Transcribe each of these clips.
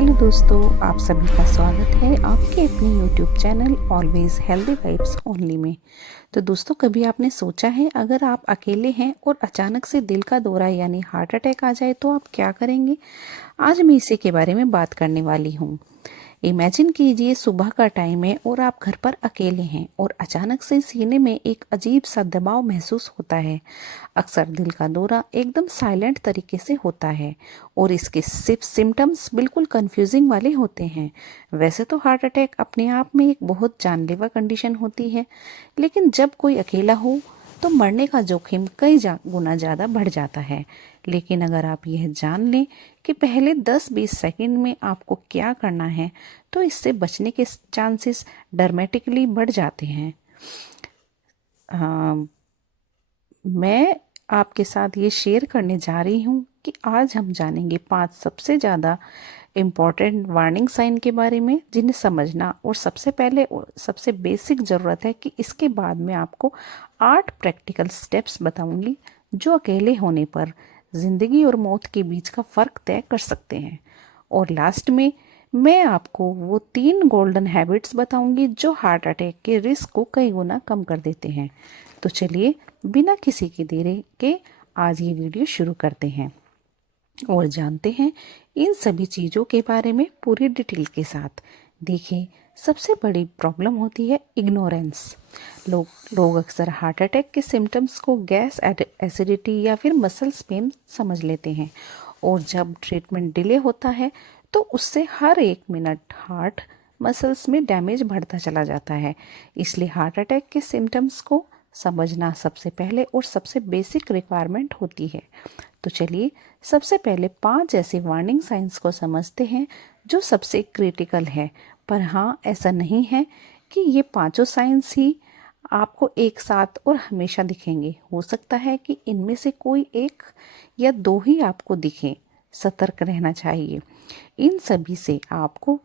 Hello दोस्तों, आप सभी का स्वागत है आपके अपने YouTube channel always healthy vibes only में। तो दोस्तों, कभी आपने सोचा है अगर आप अकेले हैं और अचानक से दिल का दौरा यानी हार्ट अटैक आ जाए तो आप क्या करेंगे? आज मैं इसी के बारे में बात करने वाली हूँ। इमेजिन कीजिए सुबह का टाइम है और आप घर पर अकेले हैं और अचानक से सीने में एक अजीब सा दबाव महसूस होता है। अक्सर दिल का दौरा एकदम साइलेंट तरीके से होता है और इसके सिर्फ सिम्टम्स बिल्कुल कंफ्यूजिंग वाले होते हैं। वैसे तो हार्ट अटैक अपने आप में एक बहुत जानलेवा कंडीशन होती है, लेकिन जब कोई अकेला हो तो मरने का जोखिम कई गुना ज़्यादा बढ़ जाता है। लेकिन अगर आप यह जान लें कि पहले 10-20 सेकंड में आपको क्या करना है, तो इससे बचने के चांसेस ड्रामेटिकली बढ़ जाते हैं। मैं आपके साथ ये शेयर करने जा रही हूँ कि आज हम जानेंगे 5 सबसे ज़्यादा इम्पॉर्टेंट वार्निंग साइन के बारे में, जिन्हें समझना और सबसे पहले और सबसे बेसिक ज़रूरत है कि इसके बाद मैं आपको 8 प्रैक्टिकल स्टेप्स बताऊंगी जो अकेले होने पर ज़िंदगी और मौत के बीच का फ़र्क तय कर सकते हैं। और लास्ट में मैं आपको वो 3 गोल्डन हैबिट्स बताऊंगी जो हार्ट अटैक के रिस्क को कई गुना कम कर देते हैं। तो चलिए बिना किसी की देरी के आज ये वीडियो शुरू करते हैं और जानते हैं इन सभी चीज़ों के बारे में पूरी डिटेल के साथ। देखिए, सबसे बड़ी प्रॉब्लम होती है इग्नोरेंस। लोग अक्सर हार्ट अटैक के सिम्टम्स को गैस, एसिडिटी या फिर मसल्स पेन समझ लेते हैं, और जब ट्रीटमेंट डिले होता है तो उससे हर एक मिनट हार्ट मसल्स में डैमेज बढ़ता चला जाता है। इसलिए हार्ट अटैक के सिम्टम्स को समझना सबसे पहले और सबसे बेसिक रिक्वायरमेंट होती है। तो चलिए सबसे पहले 5 ऐसे वार्निंग साइंस को समझते हैं जो सबसे क्रिटिकल है। पर हाँ, ऐसा नहीं है कि ये पांचों साइंस ही आपको एक साथ और हमेशा दिखेंगे। हो सकता है कि इनमें से कोई एक या दो ही आपको दिखें। सतर्क रहना चाहिए। इन सभी से आपको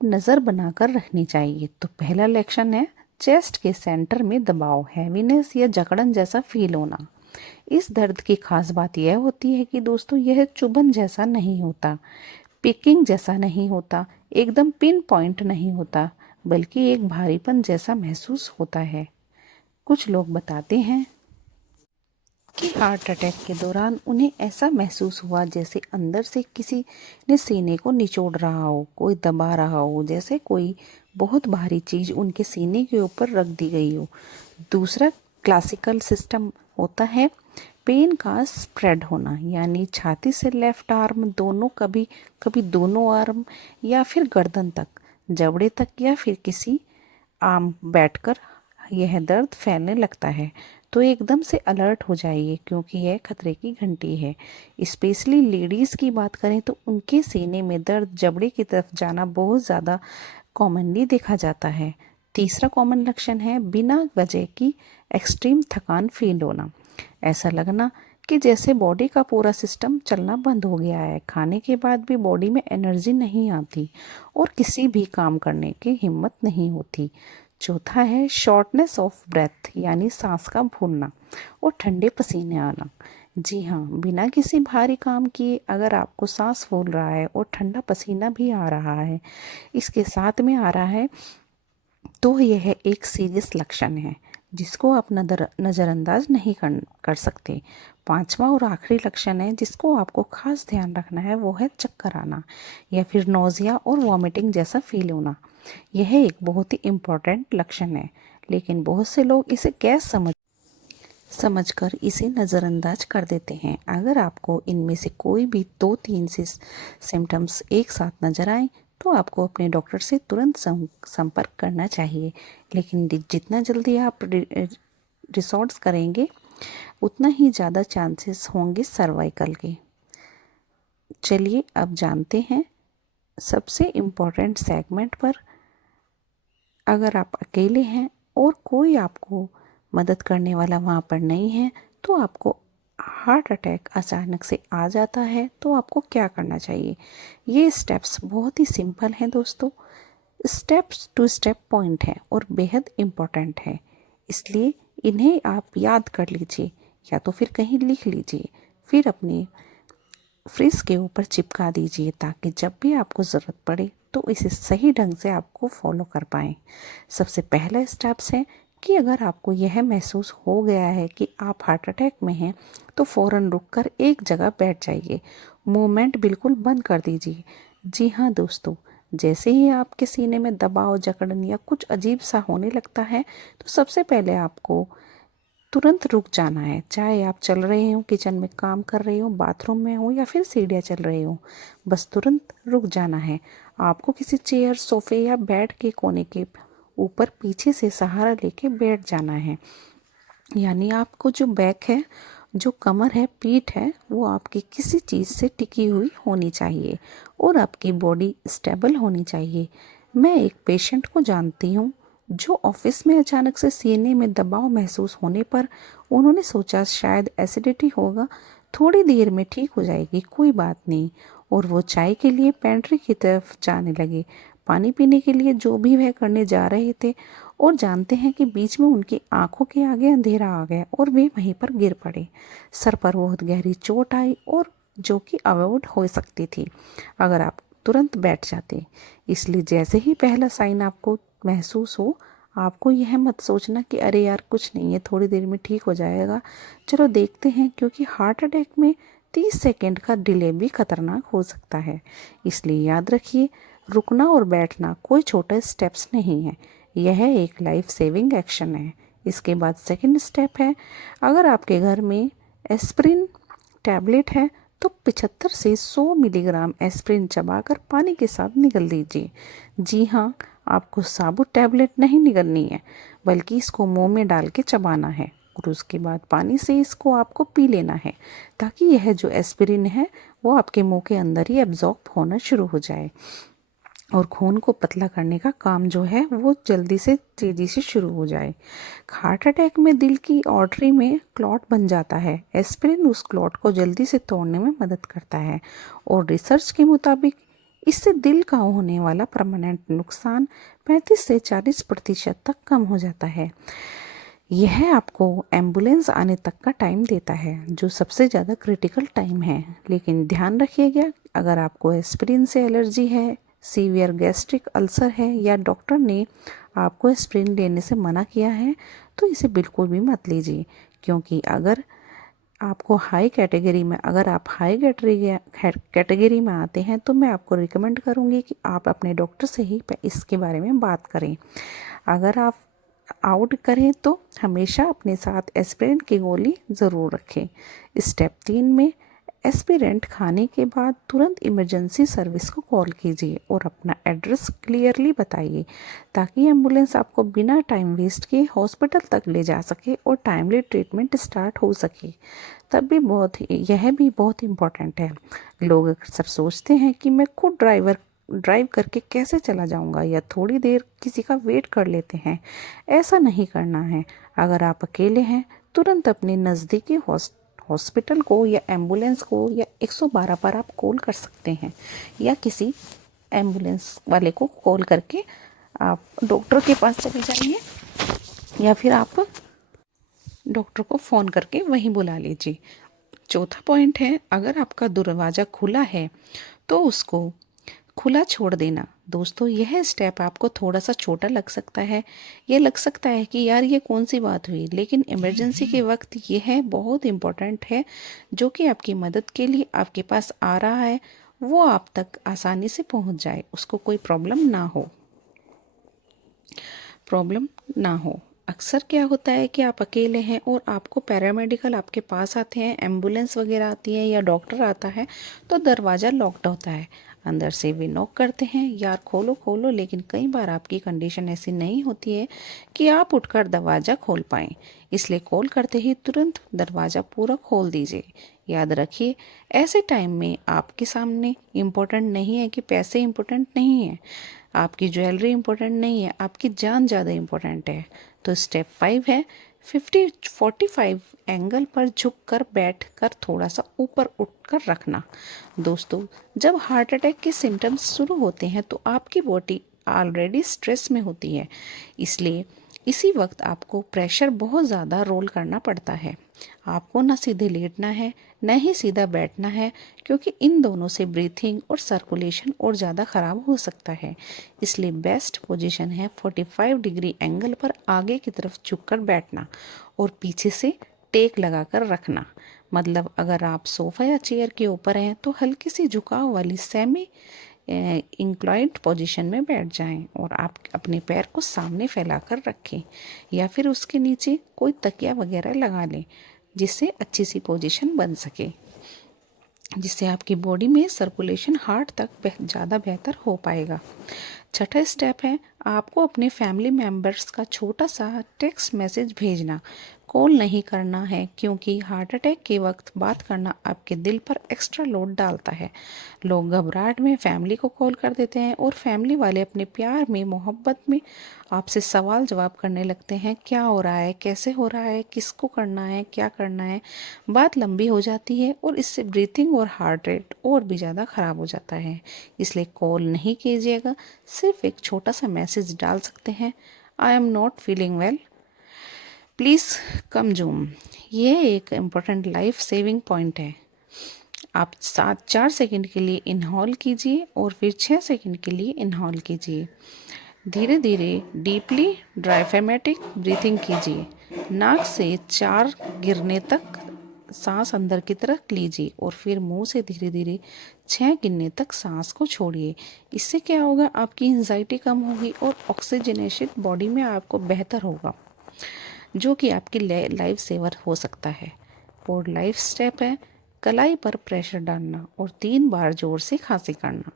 नज़र बनाकर रखनी चाहिए। तो पहला लक्षण है चेस्ट के सेंटर में दबाव, हैवीनेस या जकड़न जैसा फील होना। इस दर्द की खास बात यह होती है कि दोस्तों, यह चुभन जैसा नहीं होता, पिकिंग जैसा नहीं होता, एकदम पिन पॉइंट नहीं होता, बल्कि एक भारीपन जैसा महसूस होता है। कुछ लोग बताते हैं कि हार्ट अटैक के दौरान उन्हें ऐसा महसूस हुआ जैसे अंदर से किसी ने सीने को निचोड़ रहा हो, कोई दबा रहा हो, जैसे कोई बहुत भारी चीज़ उनके सीने के ऊपर रख दी गई हो। दूसरा क्लासिकल सिस्टम होता है पेन का स्प्रेड होना, यानी छाती से लेफ्ट आर्म दोनों, कभी कभी दोनों आर्म या फिर गर्दन तक, जबड़े तक या फिर किसी आम बैठकर यह दर्द फैलने लगता है। तो एकदम से अलर्ट हो जाइए, क्योंकि यह खतरे की घंटी है। स्पेशली लेडीज़ की बात करें तो उनके सीने में दर्द जबड़े की तरफ जाना बहुत ज़्यादा कॉमनली देखा जाता है। तीसरा कॉमन लक्षण है बिना वजह की एक्सट्रीम थकान फील होना। ऐसा लगना कि जैसे बॉडी का पूरा सिस्टम चलना बंद हो गया है। खाने के बाद भी बॉडी में एनर्जी नहीं आती और किसी भी काम करने की हिम्मत नहीं होती। चौथा है शॉर्टनेस ऑफ ब्रेथ, यानी सांस का फूलना और ठंडे पसीने आना। जी हाँ, बिना किसी भारी काम किए अगर आपको सांस फूल रहा है और ठंडा पसीना भी आ रहा है, इसके साथ में आ रहा है, तो यह एक सीरियस लक्षण है जिसको आप नज़रअंदाज नहीं कर सकते। पांचवा और आखिरी लक्षण है जिसको आपको खास ध्यान रखना है, वो है चक्कर आना या फिर नोज़िया और वॉमिटिंग जैसा फील होना। यह एक बहुत ही इम्पोर्टेंट लक्षण है, लेकिन बहुत से लोग इसे गैस समझकर इसे नज़रअंदाज कर देते हैं। अगर आपको इनमें से कोई भी 2-3 से सिम्टम्स एक साथ नजर आए तो आपको अपने डॉक्टर से तुरंत संपर्क करना चाहिए। लेकिन जितना जल्दी आप रिसोर्ट्स करेंगे, उतना ही ज़्यादा चांसेस होंगे सर्वाइकल के। चलिए अब जानते हैं सबसे इम्पोर्टेंट सेगमेंट पर। अगर आप अकेले हैं और कोई आपको मदद करने वाला वहाँ पर नहीं है, तो आपको हार्ट अटैक अचानक से आ जाता है तो आपको क्या करना चाहिए? ये स्टेप्स बहुत ही सिंपल हैं दोस्तों। स्टेप्स टू स्टेप पॉइंट है और बेहद इम्पोर्टेंट है, इसलिए इन्हें आप याद कर लीजिए या तो फिर कहीं लिख लीजिए। फिर अपने फ्रिज के ऊपर चिपका दीजिए ताकि जब भी आपको ज़रूरत पड़े तो इसे सही ढंग से आपको फॉलो कर पाएँ। सबसे पहला स्टेप्स है कि अगर आपको यह महसूस हो गया है कि आप हार्ट अटैक में हैं तो फ़ौरन रुककर एक जगह बैठ जाइए, मूवमेंट बिल्कुल बंद कर दीजिए। जी हाँ दोस्तों, जैसे ही आपके सीने में दबाव, जकड़न या कुछ अजीब सा होने लगता है तो सबसे पहले आपको तुरंत रुक जाना है। चाहे आप चल रहे हो, किचन में काम कर रहे हो, बाथरूम में हो या फिर सीढ़ियाँ चल रहे हो, बस तुरंत रुक जाना है। आपको किसी चेयर, सोफे या बेड के कोने के ऊपर पीछे से सहारा लेके बैठ जाना है। यानी आपको जो बैक है, जो कमर है, पीठ है, वो आपकी किसी चीज़ से टिकी हुई होनी चाहिए और आपकी बॉडी स्टेबल होनी चाहिए। मैं एक पेशेंट को जानती हूँ जो ऑफिस में अचानक से सीने में दबाव महसूस होने पर उन्होंने सोचा शायद एसिडिटी होगा, थोड़ी देर में ठीक हो जाएगी, कोई बात नहीं, और वो चाय के लिए पेंट्री की तरफ जाने लगे, पानी पीने के लिए जो भी वह करने जा रहे थे, और जानते हैं कि बीच में उनकी आंखों के आगे अंधेरा आ गया और वे वहीं पर गिर पड़े। सर पर बहुत गहरी चोट आई और जो कि अवॉइड हो सकती थी अगर आप तुरंत बैठ जाते। इसलिए जैसे ही पहला साइन आपको महसूस हो, आपको यह मत सोचना कि अरे यार कुछ नहीं है, थोड़ी देर में ठीक हो जाएगा, चलो देखते हैं, क्योंकि हार्ट अटैक में 30 सेकेंड का डिले भी खतरनाक हो सकता है। इसलिए याद रखिए, रुकना और बैठना कोई छोटा स्टेप्स नहीं है, यह एक लाइफ सेविंग एक्शन है। इसके बाद सेकंड स्टेप है, अगर आपके घर में एस्प्रिन टैबलेट है तो 75 से 100 मिलीग्राम एस्प्रिन चबाकर पानी के साथ निगल दीजिए। जी हाँ, आपको साबुत टैबलेट नहीं निगलनी है, बल्कि इसको मुंह में डाल के चबाना है और उसके बाद पानी से इसको आपको पी लेना है, ताकि यह जो एस्प्रिन है वो आपके मुंह के अंदर ही एब्जॉर्ब होना शुरू हो जाए और खून को पतला करने का काम जो है वो जल्दी से तेज़ी से शुरू हो जाए। हार्ट अटैक में दिल की आर्टरी में क्लॉट बन जाता है, एस्पिरिन उस क्लॉट को जल्दी से तोड़ने में मदद करता है और रिसर्च के मुताबिक इससे दिल का होने वाला परमानेंट नुकसान 35 से 40% तक कम हो जाता है। यह आपको एम्बुलेंस आने तक का टाइम देता है, जो सबसे ज़्यादा क्रिटिकल टाइम है। लेकिन ध्यान रखिएगा, अगर आपको एस्पिरिन से एलर्जी है, सीवियर गैस्ट्रिक अल्सर है या डॉक्टर ने आपको एस्पिरिन लेने से मना किया है तो इसे बिल्कुल भी मत लीजिए, क्योंकि अगर आपको अगर आप हाई कैटेगरी में आते हैं तो मैं आपको रिकमेंड करूँगी कि आप अपने डॉक्टर से ही इसके बारे में बात करें। अगर आप आउट करें तो हमेशा अपने साथ एस्पिरिन की गोली ज़रूर रखें। स्टेप 3 में एस्पिरेंट खाने के बाद तुरंत इमरजेंसी सर्विस को कॉल कीजिए और अपना एड्रेस क्लियरली बताइए, ताकि एम्बुलेंस आपको बिना टाइम वेस्ट किए हॉस्पिटल तक ले जा सके और टाइमली ट्रीटमेंट स्टार्ट हो सके। यह भी बहुत इम्पोर्टेंट है। लोग अक्सर सोचते हैं कि मैं खुद ड्राइव करके कैसे चला जाऊंगा या थोड़ी देर किसी का वेट कर लेते हैं। ऐसा नहीं करना है। अगर आप अकेले हैं, तुरंत अपने नज़दीकी हॉस्पिटल को या एम्बुलेंस को या 112 पर आप कॉल कर सकते हैं, या किसी एम्बुलेंस वाले को कॉल करके आप डॉक्टर के पास चले जाइए, या फिर आप डॉक्टर को फ़ोन करके वहीं बुला लीजिए। चौथा पॉइंट है, अगर आपका दरवाज़ा खुला है तो उसको खुला छोड़ देना। दोस्तों, यह स्टेप आपको थोड़ा सा छोटा लग सकता है। ये लग सकता है कि यार ये कौन सी बात हुई, लेकिन इमरजेंसी के वक्त यह बहुत इम्पोर्टेंट है। जो कि आपकी मदद के लिए आपके पास आ रहा है वो आप तक आसानी से पहुंच जाए, उसको कोई प्रॉब्लम ना हो। अक्सर क्या होता है कि आप अकेले हैं और आपको पैरामेडिकल आपके पास आते हैं, एम्बुलेंस वगैरह आती है या डॉक्टर आता है तो दरवाज़ा लॉक्ड होता है। अंदर से वे नॉक करते हैं, यार खोलो खोलो, लेकिन कई बार आपकी कंडीशन ऐसी नहीं होती है कि आप उठकर दरवाज़ा खोल पाएँ। इसलिए कॉल करते ही तुरंत दरवाज़ा पूरा खोल दीजिए। याद रखिए, ऐसे टाइम में आपके सामने इम्पोर्टेंट नहीं है कि पैसे इम्पोर्टेंट नहीं है, आपकी ज्वेलरी इम्पोर्टेंट नहीं है, आपकी जान ज़्यादा इम्पोर्टेंट है। तो स्टेप 5 है, 45 एंगल पर झुककर बैठकर थोड़ा सा ऊपर उठकर रखना। दोस्तों, जब हार्ट अटैक के सिम्टम्स शुरू होते हैं तो आपकी बॉडी ऑलरेडी स्ट्रेस में होती है, इसलिए इसी वक्त आपको प्रेशर बहुत ज़्यादा रोल करना पड़ता है। आपको ना सीधे लेटना है न ही सीधा बैठना है, क्योंकि इन दोनों से ब्रीथिंग और सर्कुलेशन और ज़्यादा ख़राब हो सकता है। इसलिए बेस्ट पोजीशन है 45 डिग्री एंगल पर आगे की तरफ झुककर बैठना और पीछे से टेक लगाकर रखना। मतलब अगर आप सोफ़ा या चेयर के ऊपर हैं तो हल्की सी झुकाव वाली सेमी इंक्लाइंड पोजीशन में बैठ जाएं और आप अपने पैर को सामने फैलाकर रखें या फिर उसके नीचे कोई तकिया वगैरह लगा लें, जिससे अच्छी सी पोजीशन बन सके, जिससे आपकी बॉडी में सर्कुलेशन हार्ट तक ज़्यादा बेहतर हो पाएगा। छठा स्टेप है आपको अपने फैमिली मेम्बर्स का छोटा सा टेक्स्ट मैसेज भेजना। कॉल नहीं करना है, क्योंकि हार्ट अटैक के वक्त बात करना आपके दिल पर एक्स्ट्रा लोड डालता है। लोग घबराहट में फैमिली को कॉल कर देते हैं और फैमिली वाले अपने प्यार में मोहब्बत में आपसे सवाल जवाब करने लगते हैं, क्या हो रहा है, कैसे हो रहा है, किसको करना है, क्या करना है। बात लंबी हो जाती है और इससे ब्रीथिंग और हार्ट रेट और भी ज़्यादा ख़राब हो जाता है। इसलिए कॉल नहीं कीजिएगा, सिर्फ एक छोटा सा मैसेज डाल सकते हैं, I am not feeling well, please come zoom. ये एक इम्पोर्टेंट लाइफ सेविंग पॉइंट है। आप 4 सेकंड के लिए इनहॉल कीजिए और फिर 6 सेकंड के लिए इनहॉल कीजिए। धीरे धीरे डीपली डायफ्रामेटिक ब्रीथिंग कीजिए। नाक से 4 गिरने तक सांस अंदर की तरफ लीजिए और फिर मुंह से धीरे धीरे 6 गिनने तक सांस को छोड़िए। इससे क्या होगा, आपकी एंजाइटी कम होगी और ऑक्सीजनेशन बॉडी में आपको बेहतर होगा, जो कि आपकी लाइफ सेवर हो सकता है। और लाइफ स्टेप है कलाई पर प्रेशर डालना और 3 बार जोर से खांसी करना।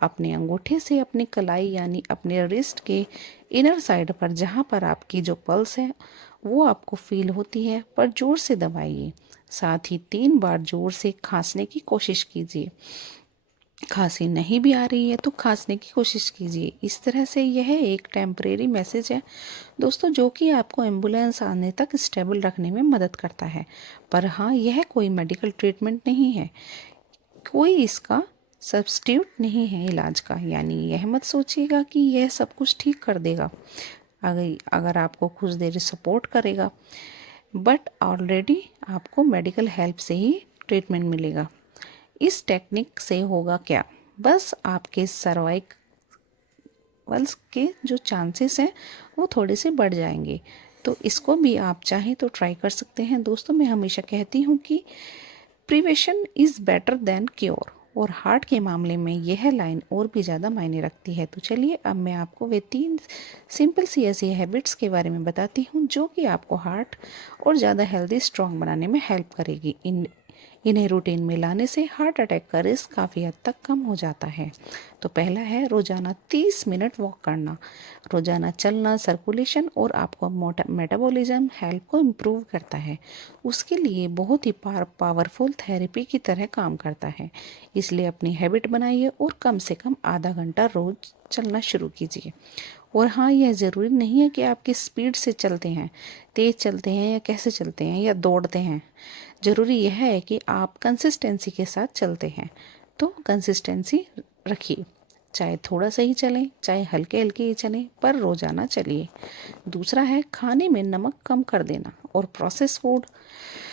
अपने अंगूठे से अपनी कलाई यानी अपने रिस्ट के इनर साइड पर, जहाँ पर आपकी जो पल्स है वो आपको फील होती है, पर जोर से दबाइए। साथ ही 3 बार जोर से खांसने की कोशिश कीजिए। खांसी नहीं भी आ रही है तो खांसने की कोशिश कीजिए। इस तरह से यह एक टेम्परेरी मैसेज है दोस्तों, जो कि आपको एम्बुलेंस आने तक स्टेबल रखने में मदद करता है। पर हाँ, यह कोई मेडिकल ट्रीटमेंट नहीं है, कोई इसका सब्स्टिट्यूट नहीं है इलाज का। यानी यह मत सोचिएगा कि यह सब कुछ ठीक कर देगा, अगर आपको कुछ देर सपोर्ट करेगा, बट ऑलरेडी आपको मेडिकल हेल्प से ही ट्रीटमेंट मिलेगा। इस टेक्निक से होगा क्या, बस आपके सर्वाइकल्स के जो चांसेस हैं वो थोड़े से बढ़ जाएंगे। तो इसको भी आप चाहें तो ट्राई कर सकते हैं। दोस्तों, मैं हमेशा कहती हूँ कि prevention is better than cure, और हार्ट के मामले में यह लाइन और भी ज़्यादा मायने रखती है। तो चलिए अब मैं आपको वे 3 सिंपल सी ऐसी हैबिट्स के बारे में बताती हूँ, जो कि आपको हार्ट और ज़्यादा हेल्दी स्ट्रॉन्ग बनाने में हेल्प करेगी। इन्हें रूटीन में लाने से हार्ट अटैक का रिस्क काफ़ी हद तक कम हो जाता है। तो पहला है रोज़ाना 30 मिनट वॉक करना। रोज़ाना चलना सर्कुलेशन और आपको मेटाबॉलिज्म हेल्थ को इम्प्रूव करता है। उसके लिए बहुत ही पावरफुल थेरेपी की तरह काम करता है। इसलिए अपनी हैबिट बनाइए और कम से कम आधा घंटा रोज़ चलना शुरू कीजिए। और हाँ, यह ज़रूरी नहीं है कि आप किस स्पीड से चलते हैं, तेज़ चलते हैं या कैसे चलते हैं या दौड़ते हैं। ज़रूरी यह है कि आप कंसिस्टेंसी के साथ चलते हैं। तो कंसिस्टेंसी रखिए, चाहे थोड़ा सा ही चलें, चाहे हल्के हल्के ही चलें, पर रोज़ाना चलिए। दूसरा है खाने में नमक कम कर देना और प्रोसेस फूड,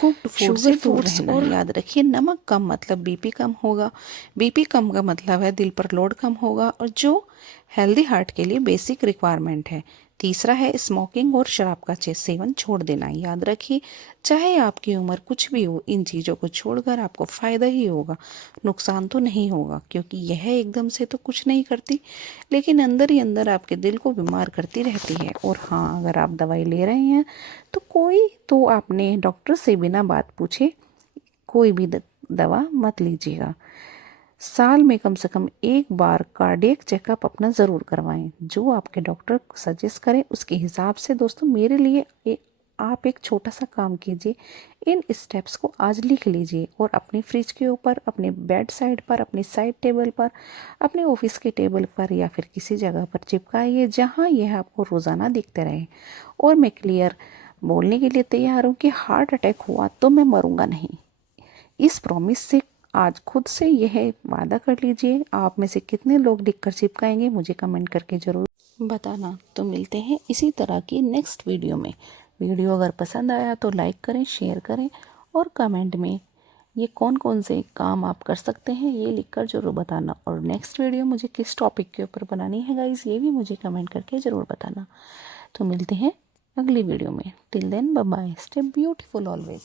कुक्ड फूड से दूर रहना। और याद रखिए, नमक कम मतलब बीपी कम होगा, बीपी कम का मतलब है दिल पर लोड कम होगा, और जो हेल्दी हार्ट के लिए बेसिक रिक्वायरमेंट है। तीसरा है स्मोकिंग और शराब का सेवन छोड़ देना। याद रखिए, चाहे आपकी उम्र कुछ भी हो, इन चीज़ों को छोड़कर आपको फ़ायदा ही होगा, नुकसान तो नहीं होगा, क्योंकि यह एकदम से तो कुछ नहीं करती, लेकिन अंदर ही अंदर आपके दिल को बीमार करती रहती है। और हाँ, अगर आप दवाई ले रहे हैं तो आपने डॉक्टर से बिना बात पूछे कोई भी दवा मत लीजिएगा। साल में कम से कम 1 बार कार्डियक चेकअप अपना ज़रूर करवाएं, जो आपके डॉक्टर सजेस्ट करें उसके हिसाब से। दोस्तों, मेरे लिए आप एक छोटा सा काम कीजिए, इन स्टेप्स को आज लिख लीजिए और अपनी फ्रिज के ऊपर, अपने बेड साइड पर, अपनी साइड टेबल पर, अपने ऑफिस के टेबल पर या फिर किसी जगह पर चिपकाइए, जहाँ यह आपको रोज़ाना दिखते रहे। और मैं क्लियर बोलने के लिए तैयार हूँ कि हार्ट अटैक हुआ तो मैं मरूंगा नहीं। इस प्रॉमिस से आज खुद से यह वादा कर लीजिए। आप में से कितने लोग लिखकर चिपकाएंगे, मुझे कमेंट करके ज़रूर बताना। तो मिलते हैं इसी तरह की नेक्स्ट वीडियो में। वीडियो अगर पसंद आया तो लाइक करें, शेयर करें और कमेंट में ये कौन कौन से काम आप कर सकते हैं ये लिखकर ज़रूर बताना। और नेक्स्ट वीडियो मुझे किस टॉपिक के ऊपर बनानी है गाइस, ये भी मुझे कमेंट करके ज़रूर बताना। तो मिलते हैं अगली वीडियो में। Till then bye bye, stay beautiful always.